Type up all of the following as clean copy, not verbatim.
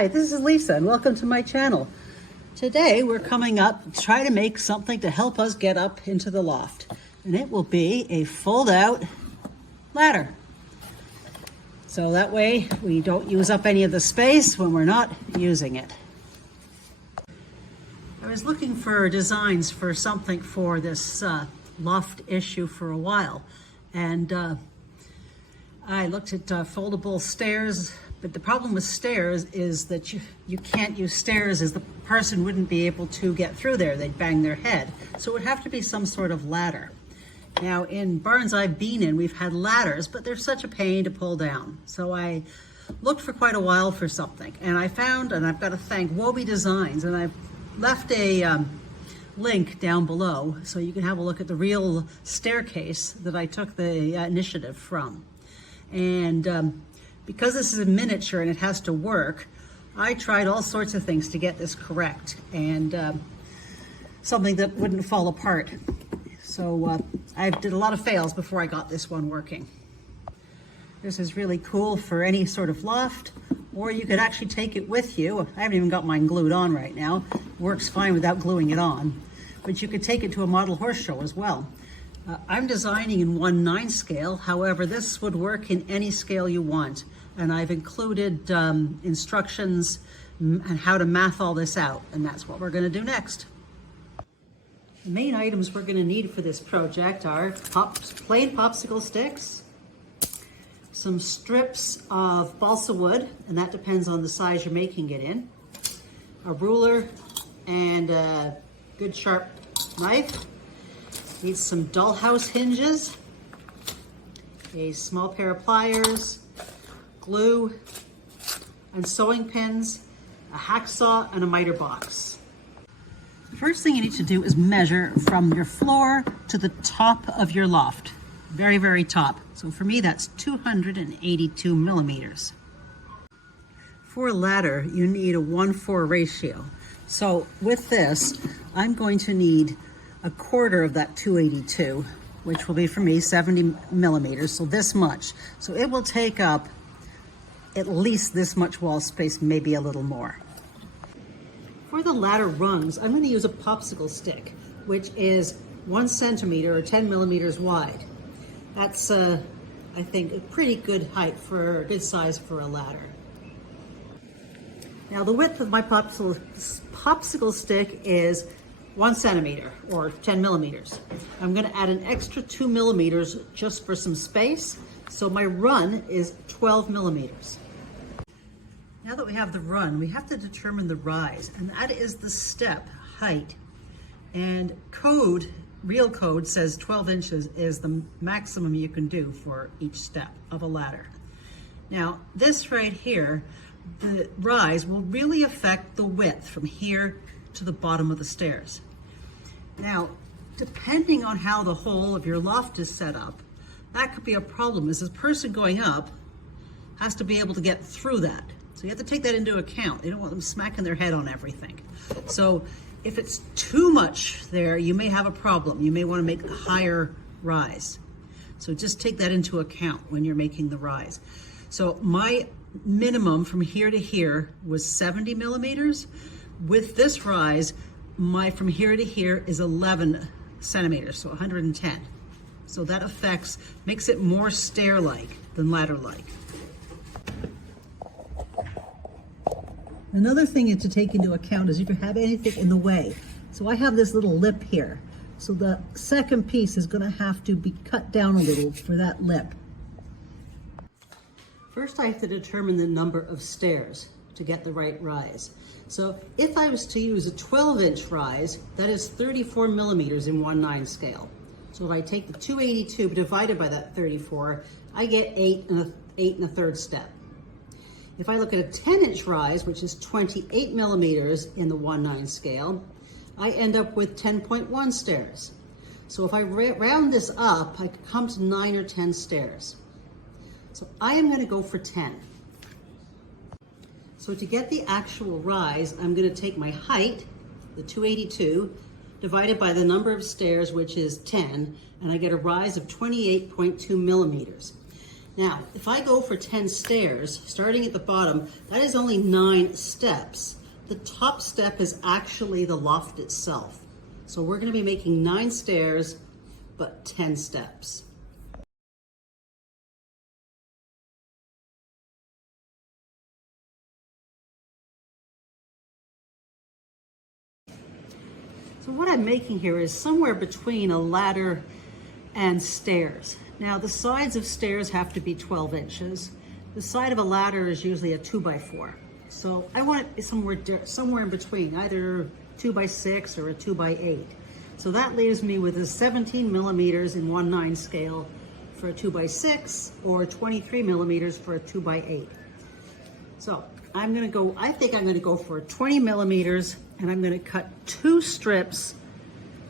Hi, this is Lisa and welcome to my channel. Today we're coming up to try to make something to help us get up into the loft. And it will be a fold-out ladder. So that way we don't use up any of the space when we're not using it. I was looking for designs for something for this loft issue for a while. And I looked at foldable stairs, but the problem with stairs is that you can't use stairs as the person wouldn't be able to get through there. They'd bang their head. So it would have to be some sort of ladder. Now in barns I've been in, we've had ladders, but they're such a pain to pull down. So I looked for quite a while for something, and I found, and I've got to thank Wobie Designs, and I've left a link down below so you can have a look at the real staircase that I took the initiative from. And because this is a miniature and it has to work, I tried all sorts of things to get this correct and something that wouldn't fall apart. So I did a lot of fails before I got this one working. This is really cool for any sort of loft, or you could actually take it with you. I haven't even got mine glued on right now. It works fine without gluing it on, but you could take it to a model horse show as well. I'm designing in 1/9 scale. However, this would work in any scale you want. And I've included instructions on how to math all this out. And that's what we're gonna do next. The main items we're gonna need for this project are plain popsicle sticks, some strips of balsa wood, and that depends on the size you're making it in, a ruler, and a good sharp knife. Need some dollhouse hinges, a small pair of pliers, glue, and sewing pins, a hacksaw, and a miter box. The first thing you need to do is measure from your floor to the top of your loft. Very, very top. So for me, that's 282 millimeters. For a ladder, you need a 1:4 ratio. So with this, I'm going to need a quarter of that 282, which will be for me 70 millimeters, so this much. So it will take up at least this much wall space, maybe a little more. For the ladder rungs, I'm going to use a popsicle stick, which is 1 centimeter or 10 millimeters wide. That's, I think, a pretty good height for a good size for a ladder. Now the width of my popsicle stick is 1 centimeter or 10 millimeters. I'm going to add an extra 2 millimeters just for some space. So my run is 12 millimeters. Now that we have the run, we have to determine the rise, and that is the step height. And real code says 12 inches is the maximum you can do for each step of a ladder. Now this right here, the rise will really affect the width from here to the bottom of the stairs. Now, depending on how the whole of your loft is set up, that could be a problem, as this person going up has to be able to get through that. So you have to take that into account. You don't want them smacking their head on everything. So if it's too much there, you may have a problem. You may want to make a higher rise. So just take that into account when you're making the rise. So my minimum from here to here was 70 millimeters. With this rise, my from here to here is 11 centimeters, so 110. So that makes it more stair-like than ladder-like. Another thing to take into account is if you have anything in the way. So I have this little lip here. So the second piece is going to have to be cut down a little for that lip. First, I have to determine the number of stairs to get the right rise. So if I was to use a 12-inch rise, that is 34 millimeters in 1/9 scale. So if I take the 282 divided by that 34, I get 8 1/3 step. If I look at a 10-inch rise, which is 28 millimeters in the 1/9 scale, I end up with 10.1 stairs. So if I round this up, I could come to 9 or 10 stairs. So I am going to go for 10. So to get the actual rise, I'm going to take my height, the 282, divided by the number of stairs, which is 10, and I get a rise of 28.2 millimeters. Now, if I go for 10 stairs, starting at the bottom, that is only 9 steps. The top step is actually the loft itself. So we're gonna be making 9 stairs, but 10 steps. So what I'm making here is somewhere between a ladder and stairs. Now the sides of stairs have to be 12 inches. The side of a ladder is usually a 2x4. So I want it somewhere in between, either 2x6 or a 2x8. So that leaves me with a 17 millimeters in 1/9 scale for a 2x6 or 23 millimeters for a 2x8. So I think I'm gonna go for 20 millimeters, and I'm gonna cut 2 strips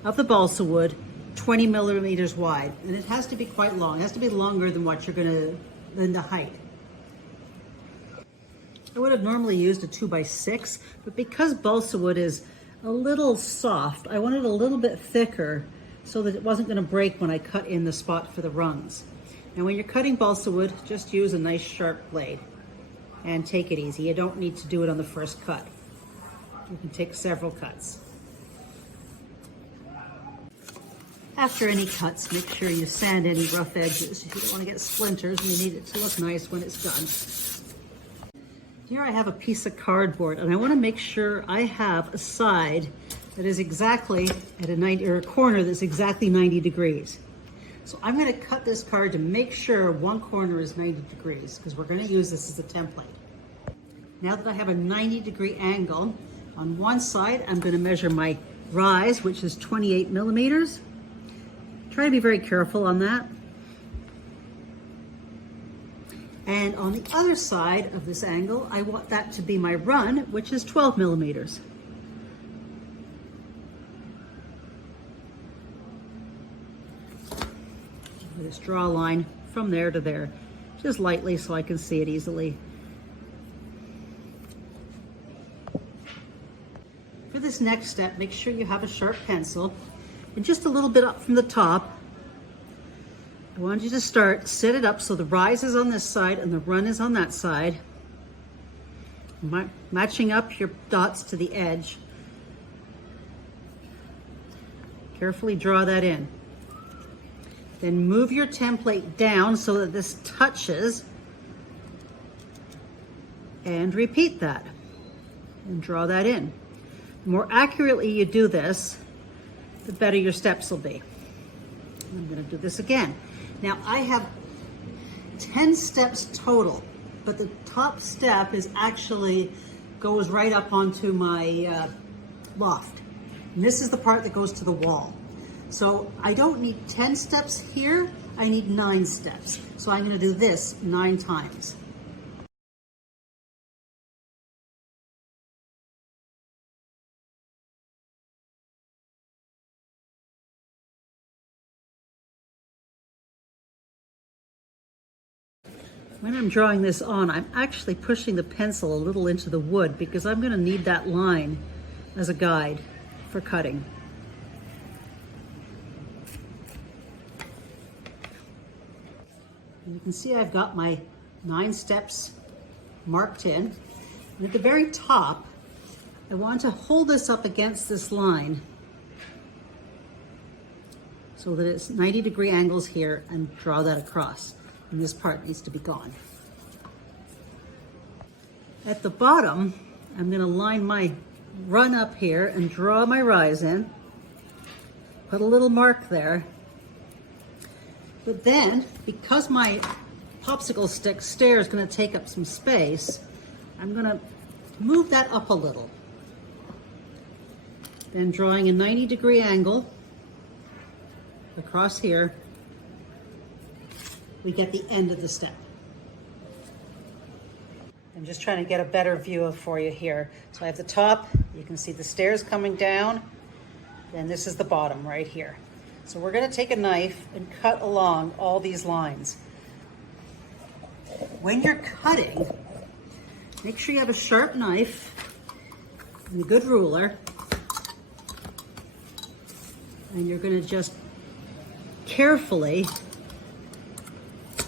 of the balsa wood 20 millimeters wide. And it has to be quite long. It has to be longer than than the height. I would have normally used a 2x6, but because balsa wood is a little soft, I wanted a little bit thicker so that it wasn't gonna break when I cut in the spot for the rungs. And when you're cutting balsa wood, just use a nice sharp blade and take it easy. You don't need to do it on the first cut. You can take several cuts. After any cuts, make sure you sand any rough edges. You don't want to get splinters, and you need it to look nice when it's done. Here I have a piece of cardboard, and I want to make sure I have a side that is exactly at a corner that's exactly 90 degrees. So I'm going to cut this card to make sure one corner is 90 degrees because we're going to use this as a template. Now that I have a 90-degree angle on one side, I'm going to measure my rise, which is 28 millimeters. Try to be very careful on that. And on the other side of this angle, I want that to be my run, which is 12 millimeters. Just draw a line from there to there, just lightly so I can see it easily. For this next step, make sure you have a sharp pencil, and just a little bit up from the top, I want you to set it up so the rise is on this side and the run is on that side, matching up your dots to the edge. Carefully draw that in. Then move your template down so that this touches, and repeat that and draw that in. The more accurately you do this, the better your steps will be. I'm going to do this again. Now I have 10 steps total, but the top step goes right up onto my loft. And this is the part that goes to the wall. So I don't need 10 steps here, I need 9 steps. So I'm going to do this 9 times. When I'm drawing this on, I'm actually pushing the pencil a little into the wood because I'm going to need that line as a guide for cutting. And you can see I've got my 9 steps marked in. And at the very top, I want to hold this up against this line so that it's 90-degree angles here, and draw that across. And this part needs to be gone. At the bottom, I'm going to line my run up here and draw my rise in. Put a little mark there. But then, because my popsicle stick stair is going to take up some space, I'm going to move that up a little. Then drawing a 90-degree angle across here, we get the end of the step. I'm just trying to get a better view for you here. So I have the top, you can see the stairs coming down, and this is the bottom right here. So we're going to take a knife and cut along all these lines. When you're cutting, make sure you have a sharp knife and a good ruler, and you're going to just carefully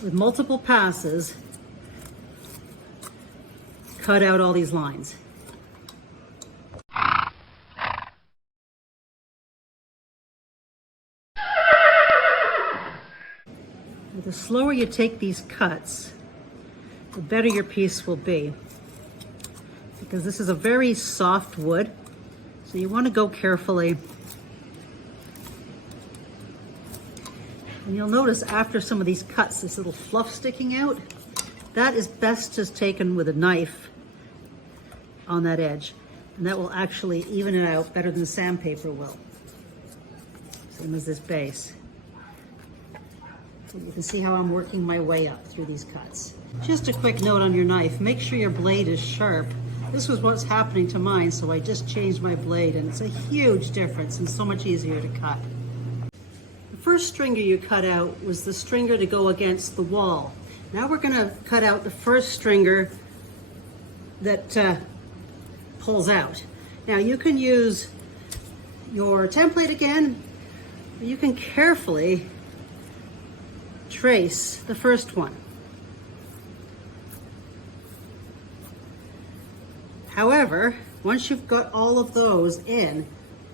with multiple passes, cut out all these lines. The slower you take these cuts, the better your piece will be. Because this is a very soft wood, so you want to go carefully. And you'll notice after some of these cuts, this little fluff sticking out, that is best just taken with a knife on that edge. And that will actually even it out better than sandpaper will. Same as this base. So you can see how I'm working my way up through these cuts. Just a quick note on your knife, make sure your blade is sharp. This was what's happening to mine, so I just changed my blade, and it's a huge difference and so much easier to cut. The first stringer you cut out was the stringer to go against the wall. Now we're going to cut out the first stringer that pulls out. Now you can use your template again, or you can carefully trace the first one. However, once you've got all of those in,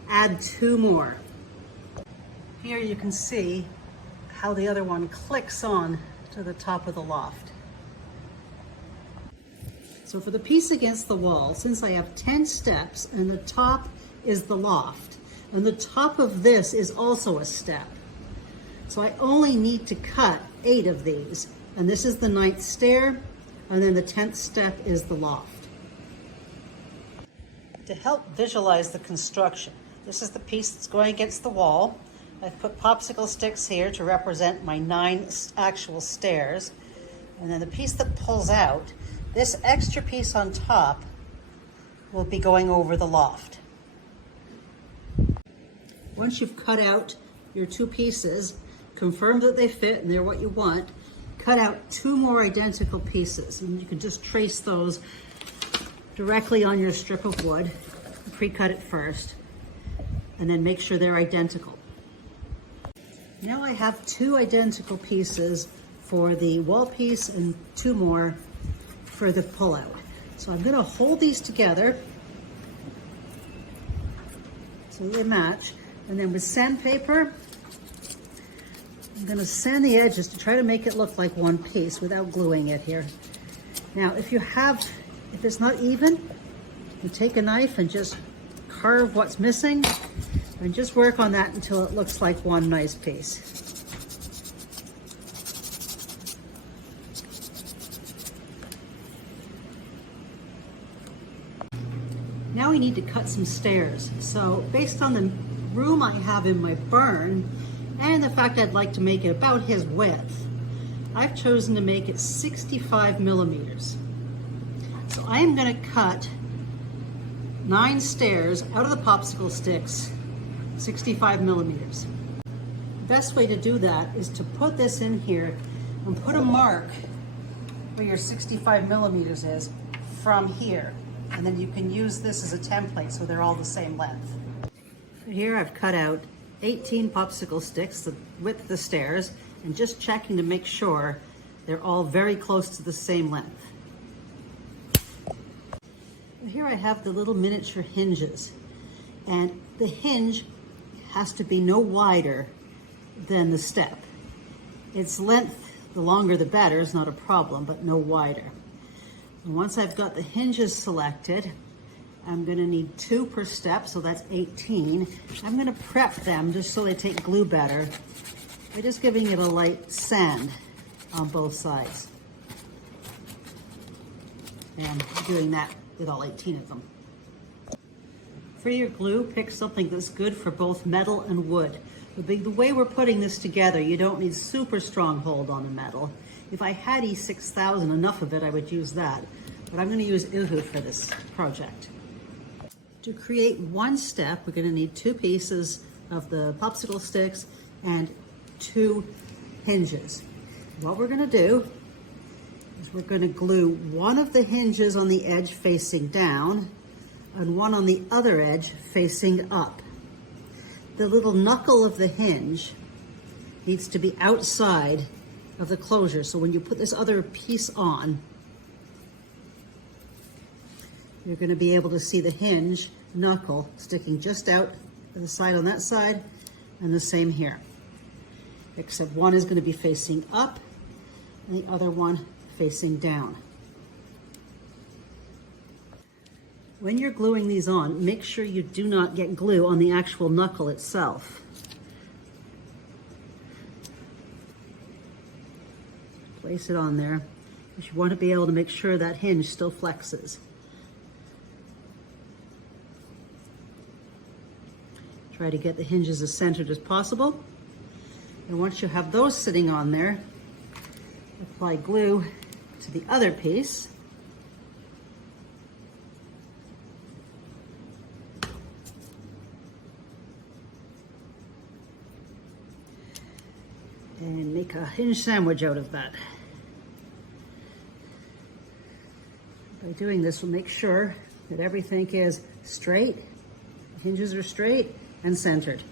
add 2 more. Here you can see how the other one clicks on to the top of the loft. So for the piece against the wall, since I have 10 steps and the top is the loft, and the top of this is also a step, so I only need to cut 8 of these, and this is the 9th stair, and then the 10th step is the loft. To help visualize the construction, this is the piece that's going against the wall. I've put popsicle sticks here to represent my 9 actual stairs, and then the piece that pulls out, this extra piece on top will be going over the loft. Once you've cut out your 2 pieces, confirm that they fit and they're what you want, cut out 2 more identical pieces, and you can just trace those directly on your strip of wood. Pre-cut it first, and then make sure they're identical. Now I have 2 identical pieces for the wall piece and 2 more for the pullout. So I'm going to hold these together so they match, and then with sandpaper, I'm going to sand the edges to try to make it look like one piece without gluing it here. Now, if it's not even, you take a knife and just carve what's missing and just work on that until it looks like one nice piece. Now we need to cut some stairs. So based on the room I have in my barn and the fact I'd like to make it about his width, I've chosen to make it 65 millimeters. So I am going to cut 9 stairs out of the popsicle sticks, 65 millimeters. The best way to do that is to put this in here and put a mark where your 65 millimeters is from here. And then you can use this as a template so they're all the same length. Here I've cut out 18 popsicle sticks, the width of the stairs, and just checking to make sure they're all very close to the same length. Here I have the little miniature hinges, and the hinge has to be no wider than the step. Its length, the longer the better, is not a problem, but no wider. And once I've got the hinges selected, I'm going to need 2 per step, so that's 18. I'm going to prep them just so they take glue better by just giving it a light sand on both sides. And doing that with all 18 of them. For your glue, pick something that's good for both metal and wood. The way we're putting this together, you don't need super strong hold on the metal. If I had E6000, enough of it, I would use that. But I'm going to use Uhu for this project. To create one step, we're going to need 2 pieces of the popsicle sticks and 2 hinges. What we're going to do is we're going to glue one of the hinges on the edge facing down and one on the other edge facing up. The little knuckle of the hinge needs to be outside of the closure. So when you put this other piece on, you're going to be able to see the hinge knuckle sticking just out to the side on that side, and the same here. Except one is going to be facing up and the other one facing down. When you're gluing these on, make sure you do not get glue on the actual knuckle itself. Place it on there, because you want to be able to make sure that hinge still flexes. Try to get the hinges as centered as possible. And once you have those sitting on there, apply glue to the other piece. And make a hinge sandwich out of that. By doing this, we'll make sure that everything is straight, the hinges are straight and centered.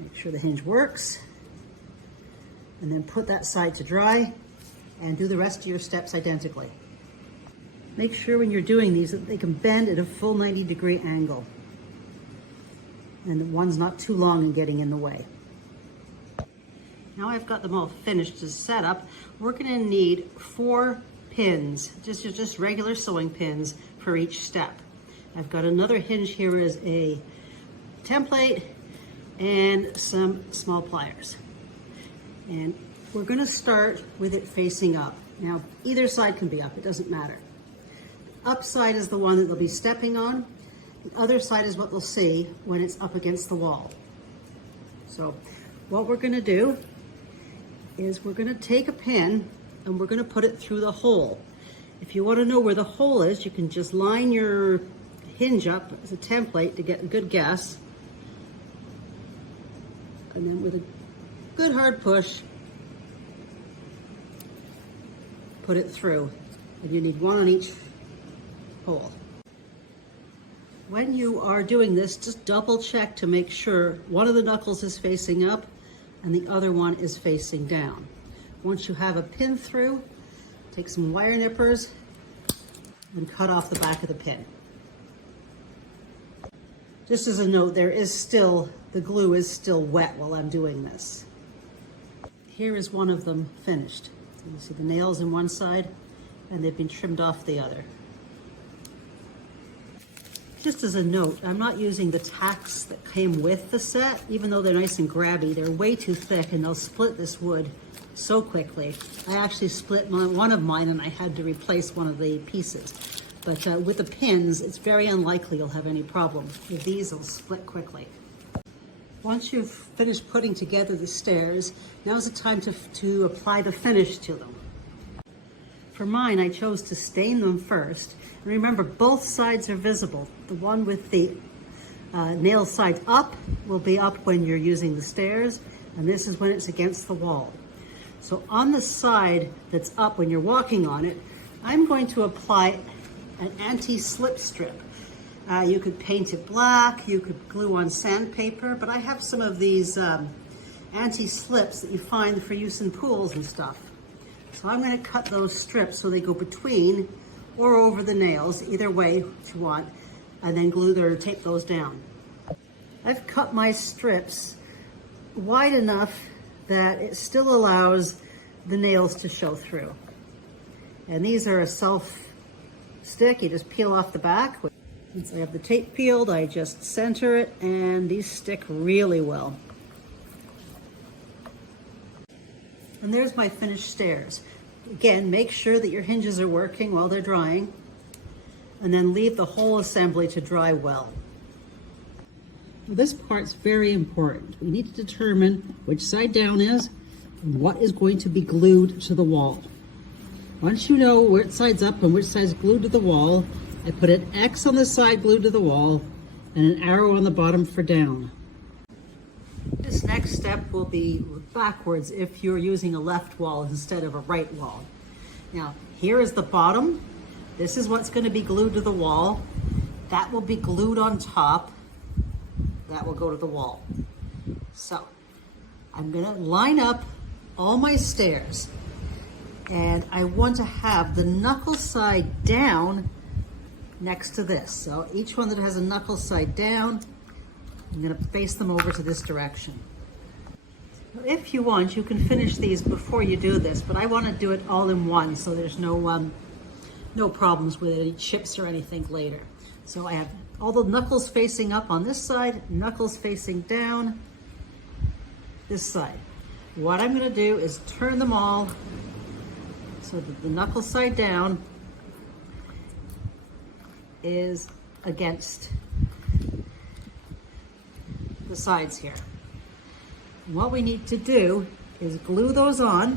Make sure the hinge works, and then put that side to dry and do the rest of your steps identically. Make sure when you're doing these that they can bend at a full 90-degree angle, and the one's not too long and getting in the way. Now I've got them all finished as set up. We're going to need 4 pins, just regular sewing pins for each step. I've got another hinge here as a template and some small pliers. And we're going to start with it facing up. Now either side can be up, it doesn't matter. The up side is the one that they'll be stepping on. The other side is what they'll see when it's up against the wall. So what we're going to do is we're going to take a pin and we're going to put it through the hole. If you want to know where the hole is, you can just line your hinge up as a template to get a good guess. And then with a good hard push, put it through. And you need one on each hole. When you are doing this, just double check to make sure one of the knuckles is facing up and the other one is facing down. Once you have a pin through, take some wire nippers and cut off the back of the pin. Just as a note, the glue is still wet while I'm doing this. Here is one of them finished. So you see the nails in one side and they've been trimmed off the other. Just as a note, I'm not using the tacks that came with the set, even though they're nice and grabby. They're way too thick and they'll split this wood so quickly. I actually split one of mine and I had to replace one of the pieces. But with the pins, it's very unlikely you'll have any problem. With these, they'll split quickly. Once you've finished putting together the stairs, now's the time to apply the finish to them. For mine, I chose to stain them first. And remember, both sides are visible. The one with the nail sides up will be up when you're using the stairs, and this is when it's against the wall. So on the side that's up when you're walking on it, I'm going to apply an anti-slip strip. You could paint it black, you could glue on sandpaper, but I have some of these anti-slips that you find for use in pools and stuff. So I'm going to cut those strips so they go between or over the nails, either way if you want, and then glue or tape those down. I've cut my strips wide enough that it still allows the nails to show through. And these are a self stick, you just peel off the back. Since I have the tape peeled, I just center it and these stick really well. And there's my finished stairs. Again, make sure that your hinges are working while they're drying, and then leave the whole assembly to dry well. This part's very important. We need to determine which side down is and what is going to be glued to the wall. Once you know which side's up and which side's glued to the wall, I put an X on the side glued to the wall and an arrow on the bottom for down. This next step will be backwards if you're using a left wall instead of a right wall. Now, here is the bottom. This is what's going to be glued to the wall. That will be glued on top. That will go to the wall. So, I'm gonna line up all my stairs, and I want to have the knuckle side down next to this. So each one that has a knuckle side down, I'm gonna face them over to this direction. If you want, you can finish these before you do this, but I wanna do it all in one so there's no problems with any chips or anything later. So I have all the knuckles facing up on this side, knuckles facing down this side. What I'm gonna do is turn them all so that the knuckle side down is against the sides here. What we need to do is glue those on,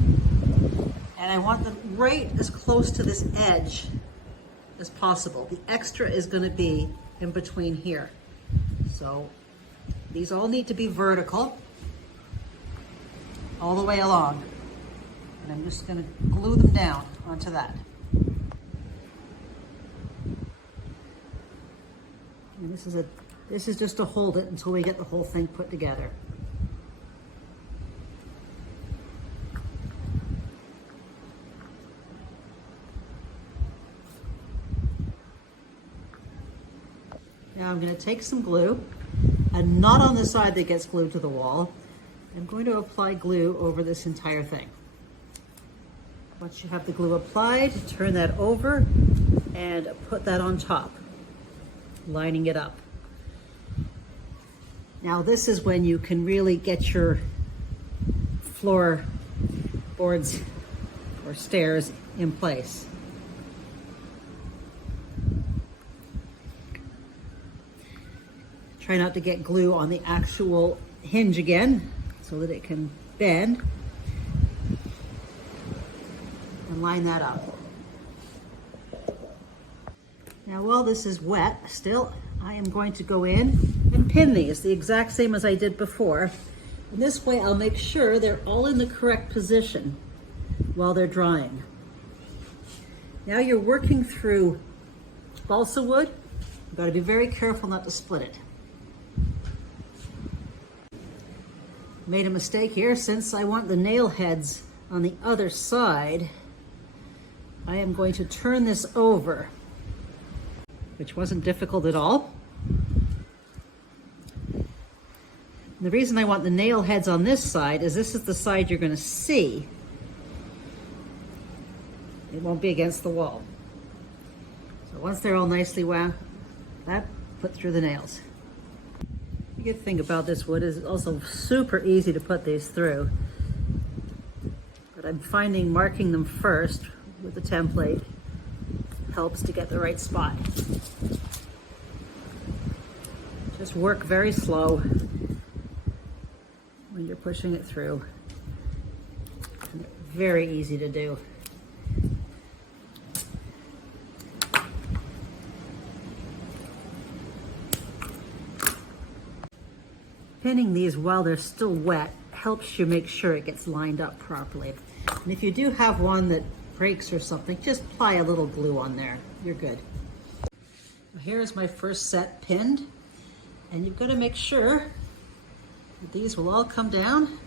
and I want them right as close to this edge as possible. The extra is going to be in between here. So these all need to be vertical all the way along. And I'm just going to glue them down onto that. And this is just to hold it until we get the whole thing put together. Now I'm going to take some glue, and not on the side that gets glued to the wall. I'm going to apply glue over this entire thing. Once you have the glue applied, turn that over and put that on top, lining it up. Now this is when you can really get your floor boards or stairs in place. Try not to get glue on the actual hinge again so that it can bend. And line that up. Now while this is wet still, I am going to go in and pin these the exact same as I did before. And this way I'll make sure they're all in the correct position while they're drying. Now you're working through balsa wood. You've got to be very careful not to split it. Made a mistake here. Since I want the nail heads on the other side, I am going to turn this over, which wasn't difficult at all. And the reason I want the nail heads on this side is this is the side you're going to see. It won't be against the wall. So once they're all nicely wound, put through the nails. The good thing about this wood is it's also super easy to put these through. But I'm finding marking them first with the template helps to get the right spot. Just work very slow when you're pushing it through. And very easy to do. Pinning these while they're still wet helps you make sure it gets lined up properly. And if you do have one that breaks or something, just apply a little glue on there. You're good. Here's my first set pinned, and you've got to make sure that these will all come down.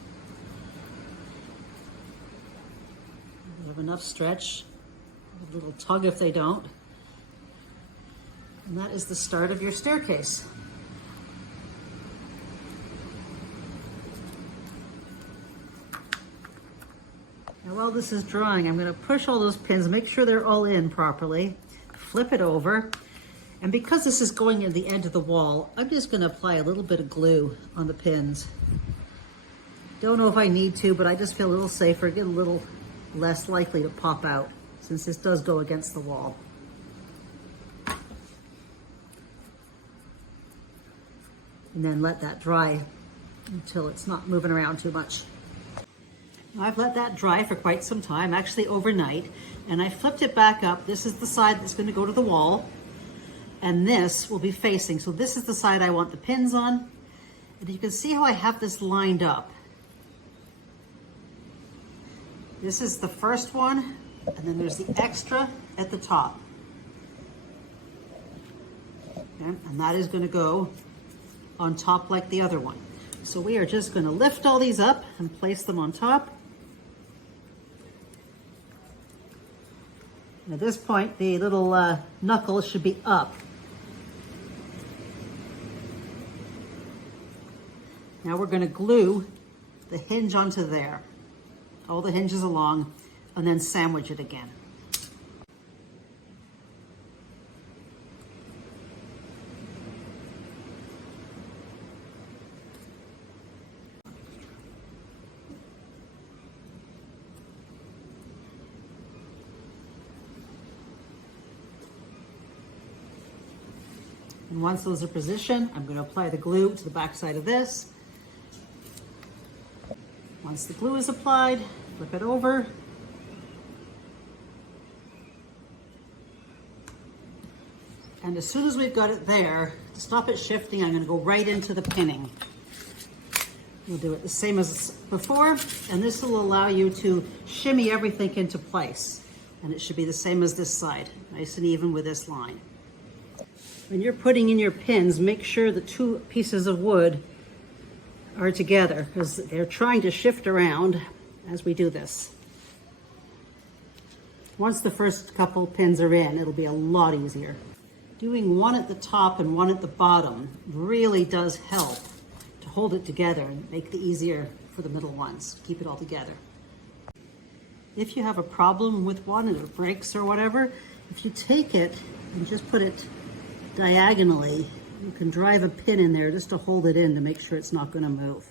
You have enough stretch, a little tug if they don't. And that is the start of your staircase. Now while this is drying, I'm going to push all those pins, make sure they're all in properly, flip it over, and because this is going in the end of the wall, I'm just going to apply a little bit of glue on the pins. Don't know if I need to, but I just feel a little safer, get a little less likely to pop out since this does go against the wall. And then let that dry until it's not moving around too much. I've let that dry for quite some time, actually overnight, and I flipped it back up. This is the side that's going to go to the wall, and this will be facing. So this is the side I want the pins on, and you can see how I have this lined up. This is the first one, and then there's the extra at the top. Okay, and that is going to go on top like the other one. So we are just going to lift all these up and place them on top. At this point, the little knuckles should be up. Now we're going to glue the hinge onto there, all the hinges along, and then sandwich it again. And once those are positioned, I'm going to apply the glue to the back side of this. Once the glue is applied, flip it over. And as soon as we've got it there, to stop it shifting, I'm going to go right into the pinning. We'll do it the same as before, and this will allow you to shimmy everything into place. And it should be the same as this side, nice and even with this line. When you're putting in your pins, make sure the two pieces of wood are together because they're trying to shift around as we do this. Once the first couple pins are in, it'll be a lot easier. Doing one at the top and one at the bottom really does help to hold it together and make it easier for the middle ones to keep it all together. If you have a problem with one and it breaks or whatever, if you take it and just put it diagonally, you can drive a pin in there just to hold it in to make sure it's not going to move.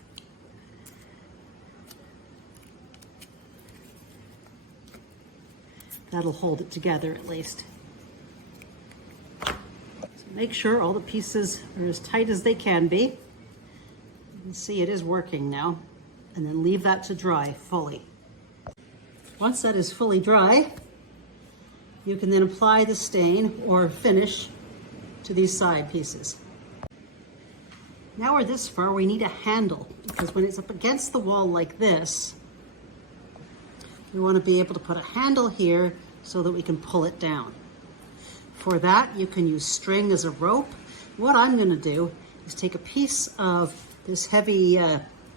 That'll hold it together at least. So make sure all the pieces are as tight as they can be. You can see it is working now. And then leave that to dry fully. Once that is fully dry, you can then apply the stain or finish to these side pieces. Now we're this far, we need a handle because when it's up against the wall like this, we want to be able to put a handle here so that we can pull it down. For that, you can use string as a rope. What I'm going to do is take a piece of this heavy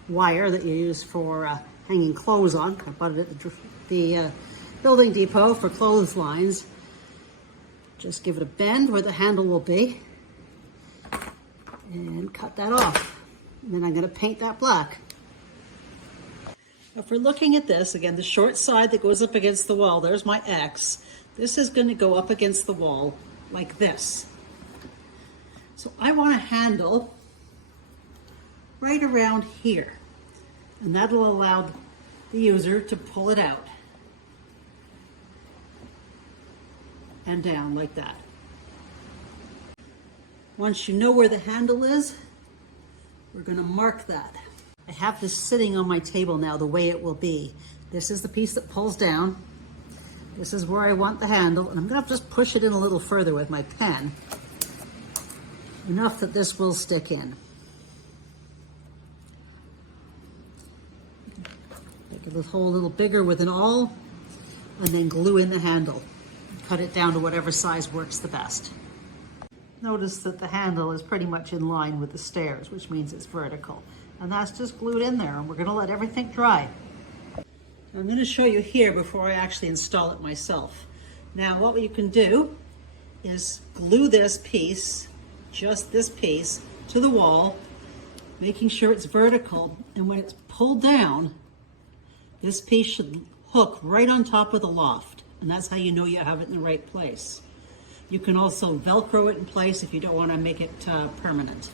wire that you use for hanging clothes on. I bought it at the building depot for clotheslines. Just give it a bend where the handle will be and cut that off. And then I'm going to paint that black. If we're looking at this, again, the short side that goes up against the wall, there's my X. This is going to go up against the wall like this. So I want a handle right around here, and that'll allow the user to pull it out and down like that. Once you know where the handle is, we're going to mark that. I have this sitting on my table now the way it will be. This is the piece that pulls down. This is where I want the handle, and I'm going to just push it in a little further with my pen, enough that this will stick in. Make the hole a little bigger with an awl, and then glue in the handle. Cut it down to whatever size works the best. Notice that the handle is pretty much in line with the stairs, which means it's vertical. And that's just glued in there, and we're going to let everything dry. I'm going to show you here before I actually install it myself. Now what you can do is glue this piece, just this piece, to the wall, making sure it's vertical, and when it's pulled down, this piece should hook right on top of the loft, and that's how you know you have it in the right place. You can also Velcro it in place if you don't want to make it permanent.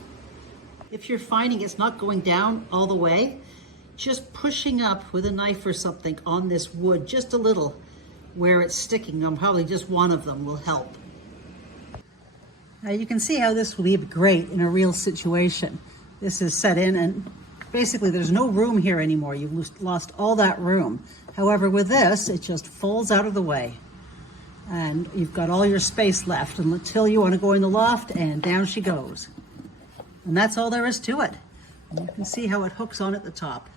If you're finding it's not going down all the way, just pushing up with a knife or something on this wood just a little where it's sticking on, probably just one of them will help. Now you can see how this will be great in a real situation. This is set in and basically there's no room here anymore. You've lost all that room. However, with this, it just folds out of the way and you've got all your space left until you want to go in the loft, and down she goes. And that's all there is to it. And you can see how it hooks on at the top.